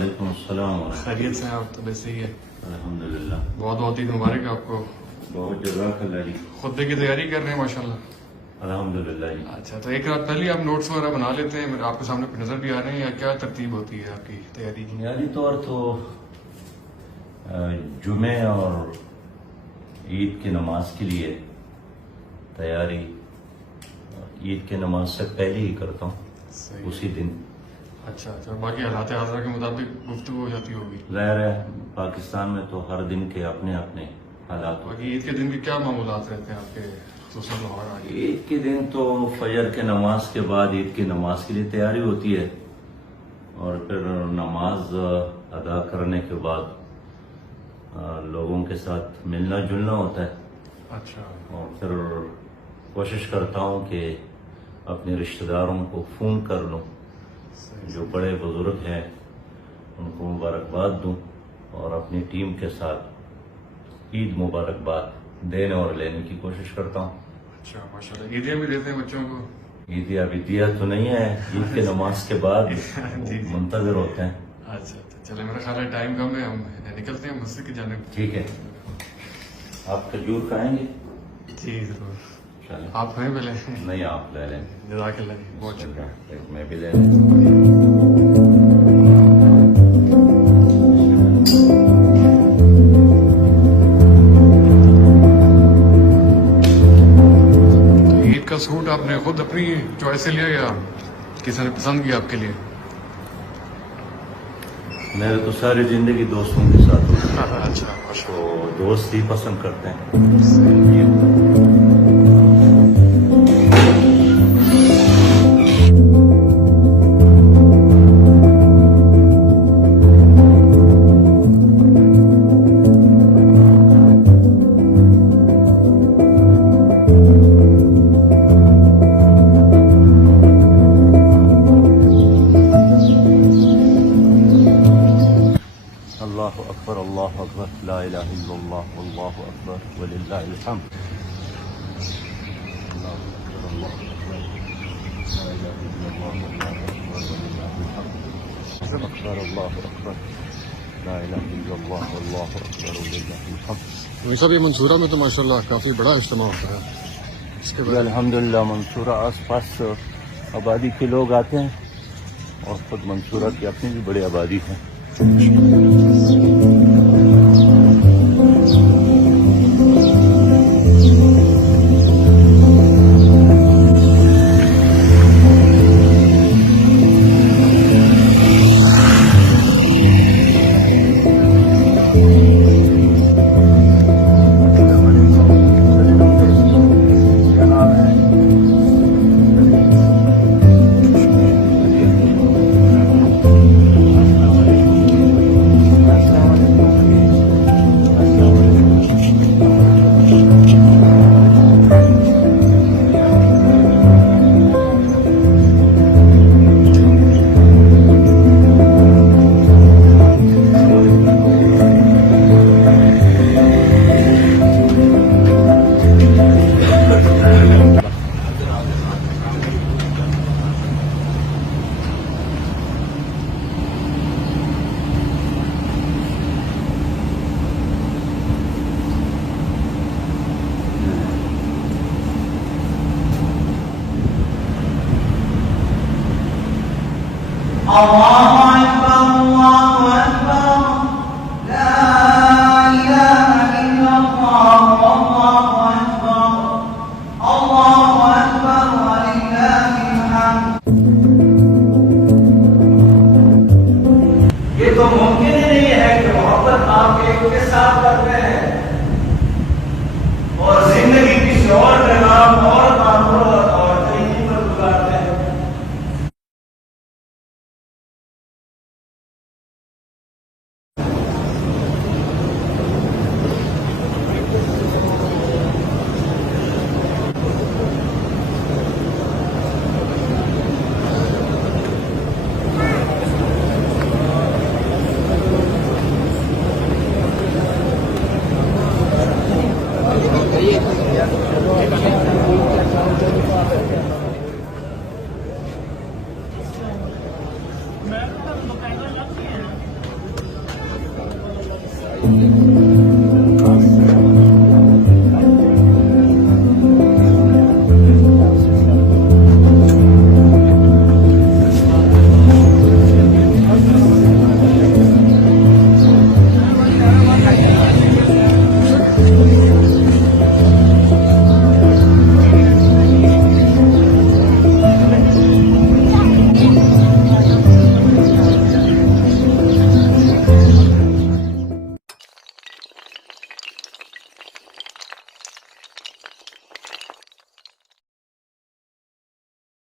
वालेकुम अस्सलाम। खैरियत से हैं आप? तो वैसे ही है, अल्हम्दुलिल्लाह। बहुत बहुत ईद मुबारक है आपको। बहुत जज़ाकल्लाह जी। खुतबे की तैयारी कर रहे हैं माशाल्लाह। अल्हम्दुलिल्लाह जी। अच्छा, तो एक रात पहले आप नोट्स वगैरह बना लेते हैं, मेरे आपके सामने नजर भी आ रहे हैं, या क्या तरतीब होती है आपकी तैयारी की? बुनियादी तौर तो जुमे और ईद की नमाज के लिए तैयारी ईद की नमाज से पहले ही करता हूँ, सही। उसी दिन। अच्छा अच्छा, बाकी हालात हाज़िरा के मुताबिक गुफ्तगू हो जाती होगी। ज़ाहिर है पाकिस्तान में तो हर दिन के अपने अपने हालात होते बाकी ईद के दिन भी क्या मामूलात रहते हैं आपके, खुसूसन लाहौर हैं। आगे? ईद के दिन तो फजर के नमाज के बाद ईद की नमाज के लिए तैयारी होती है, और फिर नमाज अदा करने के बाद लोगों के साथ मिलना जुलना होता है, अच्छा, और फिर कोशिश करता हूँ कि अपने रिश्तेदारों को फ़ोन कर लूँ, सही। जो बड़े बुजुर्ग हैं उनको मुबारकबाद दूँ, और अपनी टीम के साथ ईद मुबारकबाद देने और लेने की कोशिश करता हूँ। अच्छा माशाल्लाह, ईदियाँ भी देते हैं बच्चों को? ईद या विदिया तो नहीं है, ईद के नमाज के बाद जी, जी। मुंतजर होते हैं। अच्छा अच्छा, चले मेरा ख्याल है टाइम कम है, हम निकलते हैं मस्जिद की जानिब। ठीक है, आप खजूर खाएंगे? जी जरूर। चलें। आप हैं पहले? नहीं, आप ले लें। जज़ाकल्लाह, बहुत शुक्रिया। एक मैं भी ले लें। ईद का सूट आपने खुद अपनी चॉइस से लिया या किसी ने पसंद किया आपके लिए? मेरे तो सारी जिंदगी दोस्तों के साथ होती है, अच्छा तो दोस्त ही पसंद करते हैं। अल्लाहु अकबर, अल्लाहु अकबर, ला इलाहा इल्लल्लाह, अल्लाहु अकबर वलिल्लाहिल हम्द। अल्लाहु अकबर, अल्लाहु अकबर, ला इलाहा इल्लल्लाह, अल्लाहु अकबर वलिल्लाहिल हम्द। अकबर, अल्लाहु अकबर, ला इलाहा इल्लल्लाह, अल्लाहु अकबर वलिल्लाहिल हम्द। वैसा भी मंसूरा में तो माशाल्लाह काफी बड़ा इज्तिमा होता है। इसके जी बाद अल्हम्दुलिल्लाह, मंसूरा आसपास आबादी के लोग आते हैं, और खुद मंसूरा की अपनी भी बड़ी आबादी है। ये तो मुमकिन ही नहीं है कि मोहब्बत आप एक के साथ करते हैं और जिंदगी किसी और के नाम और मामूलत और तरीके पर गुजारते हैं। सकते हैं।